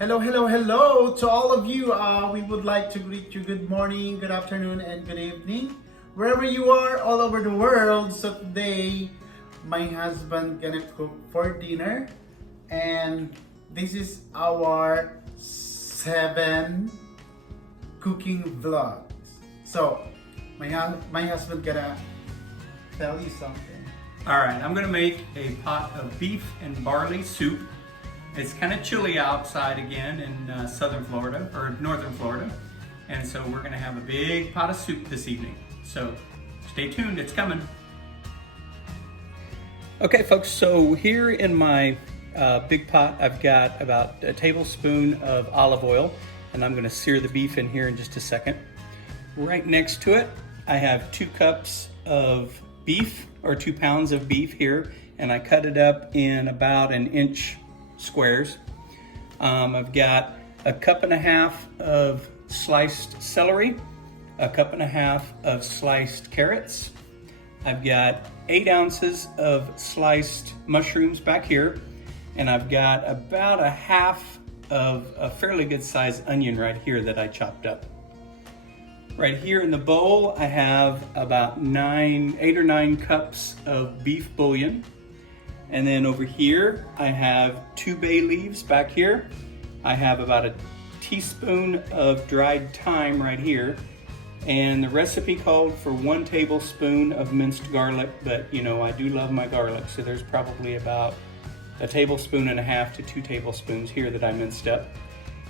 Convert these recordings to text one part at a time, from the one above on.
Hello, hello, hello to all of you. We would like to greet you good morning, good afternoon, and good evening, wherever you are all over the world. So today, my husband gonna cook for dinner, and this is our 7 cooking vlogs. So my husband gonna tell you something. All right, I'm gonna make a pot of beef and barley soup. It's kind of chilly outside again in southern Florida, or northern Florida. And so we're gonna have a big pot of soup this evening. So stay tuned, it's coming. Okay folks, so here in my big pot, I've got about a tablespoon of olive oil, and I'm gonna sear the beef in here in just a second. Right next to it, I have 2 cups of beef, or 2 pounds of beef here, and I cut it up in about 1 inch squares. I've got a 1.5 cups of sliced celery, a 1.5 cups of sliced carrots. I've got 8 ounces of sliced mushrooms back here, and I've got about 1/2 of a fairly good sized onion right here that I chopped up. Right here in the bowl, I have about 8 or 9 cups of beef bouillon. And then over here, I have 2 bay leaves back here. I have about 1 teaspoon of dried thyme right here. And the recipe called for 1 tablespoon of minced garlic, but you know, I do love my garlic, so there's probably about 1.5 tablespoons to 2 tablespoons here that I minced up.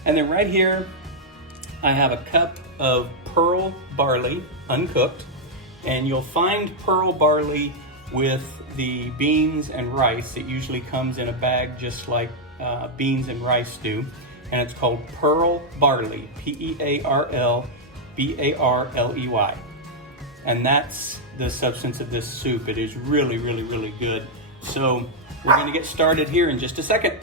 And then right here, I have 1 cup of pearl barley, uncooked. And you'll find pearl barley with the beans and rice. It usually comes in a bag just like beans and rice do. And it's called pearl barley, P-E-A-R-L-B-A-R-L-E-Y. And that's the substance of this soup. It is really, really, really good. So we're gonna get started here in just a second.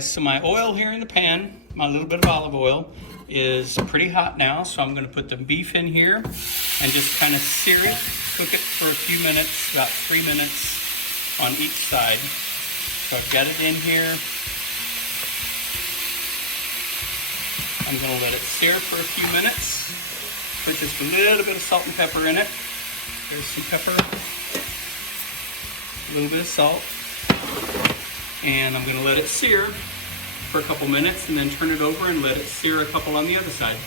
So my oil here in the pan, my little bit of olive oil, is pretty hot now, so I'm going to put the beef in here and just kind of sear it, cook it for a few minutes, about 3 minutes on each side. So I've got it in here. I'm going to let it sear for a few minutes. Put just a little bit of salt and pepper in it. There's some pepper, a little bit of salt. And I'm going to let it sear for a couple minutes and then turn it over and let it sear a couple on the other side.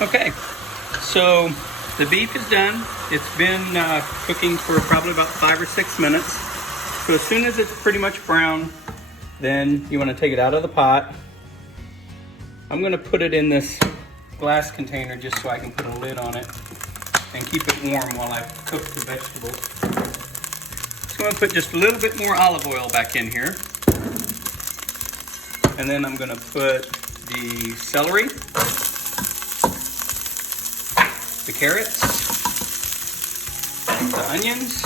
Okay, so the beef is done. It's been cooking for probably about 5 or 6 minutes. So as soon as it's pretty much brown, then you want to take it out of the pot. I'm going to put it in this glass container just so I can put a lid on it and keep it warm while I cook the vegetables. So I'm going to put just a little bit more olive oil back in here. And then I'm going to put the celery, the carrots, the onions,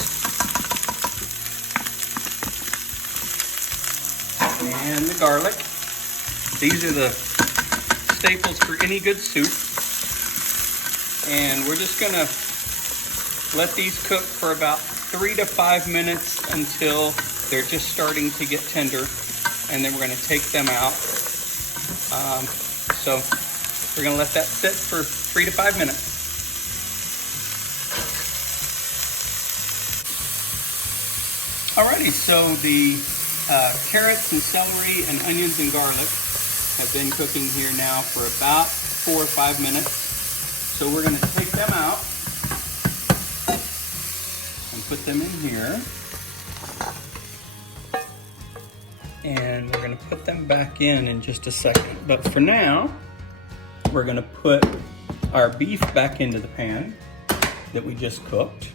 and the garlic. These are the staples for any good soup. And we're just going to let these cook for about 3 to 5 minutes until they're just starting to get tender, and then we're going to take them out. So we're going to let that sit for 3 to 5 minutes. Alrighty, so the carrots and celery and onions and garlic have been cooking here now for about 4 or 5 minutes. So we're going to take them out and put them in here. And we're going to put them back in just a second. But for now, we're going to put our beef back into the pan that we just cooked.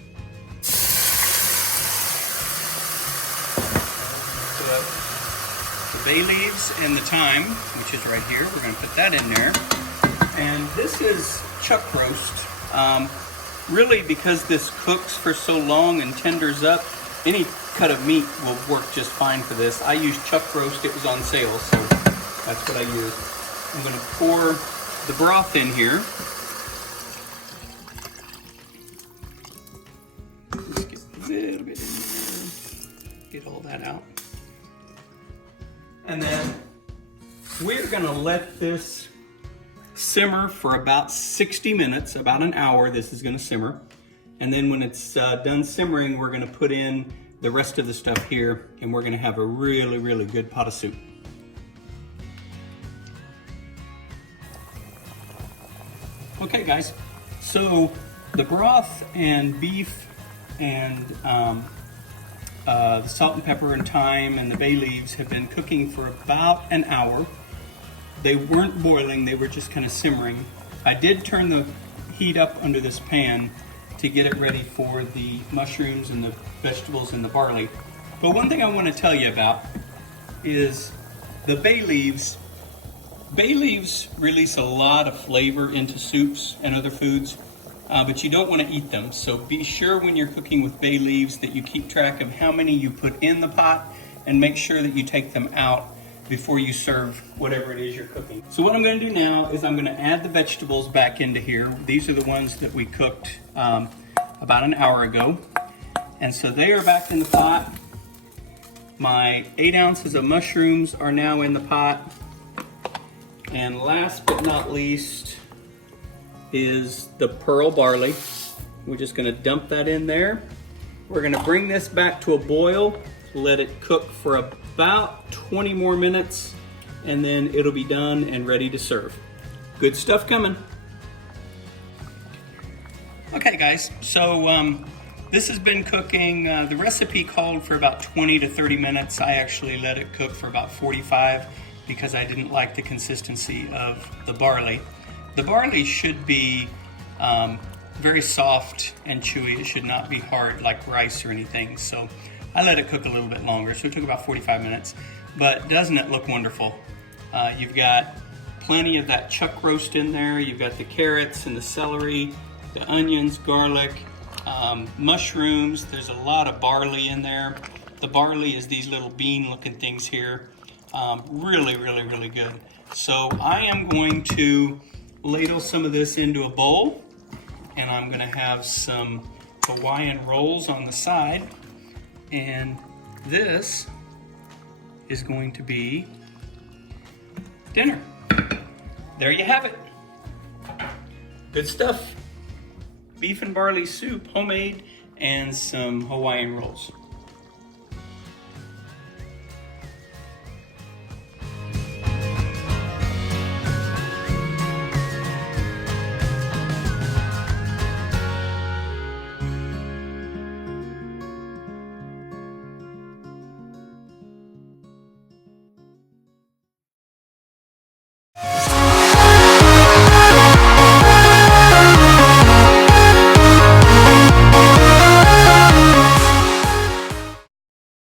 Put the bay leaves and the thyme, which is right here. We're going to put that in there. And this is chuck roast. Really, because this cooks for so long and tenders up, any cut of meat will work just fine for this. I used chuck roast. It was on sale, so that's what I used. I'm going to pour the broth in here. Just get a little bit in there. Get all that out. And then we're going to let this simmer for about 60 minutes, about an hour. This is going to simmer. And then when it's done simmering, we're going to put in the rest of the stuff here, and we're going to have a really, really good pot of soup. Okay guys, so the broth and beef and the salt and pepper and thyme and the bay leaves have been cooking for about an hour. They weren't boiling, they were just kind of simmering. I did turn the heat up under this pan to get it ready for the mushrooms and the vegetables and the barley. But one thing I want to tell you about is the bay leaves. Bay leaves release a lot of flavor into soups and other foods, but you don't want to eat them. So be sure when you're cooking with bay leaves that you keep track of how many you put in the pot and make sure that you take them out before you serve whatever it is you're cooking. So what I'm going to do now is I'm going to add the vegetables back into here. These are the ones that we cooked about an hour ago. And so they are back in the pot. My 8 ounces of mushrooms are now in the pot. And last but not least is the pearl barley. We're just going to dump that in there. We're going to bring this back to a boil, let it cook for about 20 more minutes, and then it'll be done and ready to serve. Good stuff coming. Okay guys, so this has been cooking. The recipe called for about 20 to 30 minutes. I actually let it cook for about 45 because I didn't like the consistency of the barley. The barley should be very soft and chewy. It should not be hard like rice or anything. So I let it cook a little bit longer. So it took about 45 minutes. But doesn't it look wonderful? You've got plenty of that chuck roast in there. You've got the carrots and the celery, the onions, garlic, mushrooms. There's a lot of barley in there. The barley is these little bean looking things here. Really, really, really good. So I am going to ladle some of this into a bowl, and I'm going to have some Hawaiian rolls on the side, and this is going to be dinner. There you have it. Good stuff. Beef and barley soup, homemade, and some Hawaiian rolls.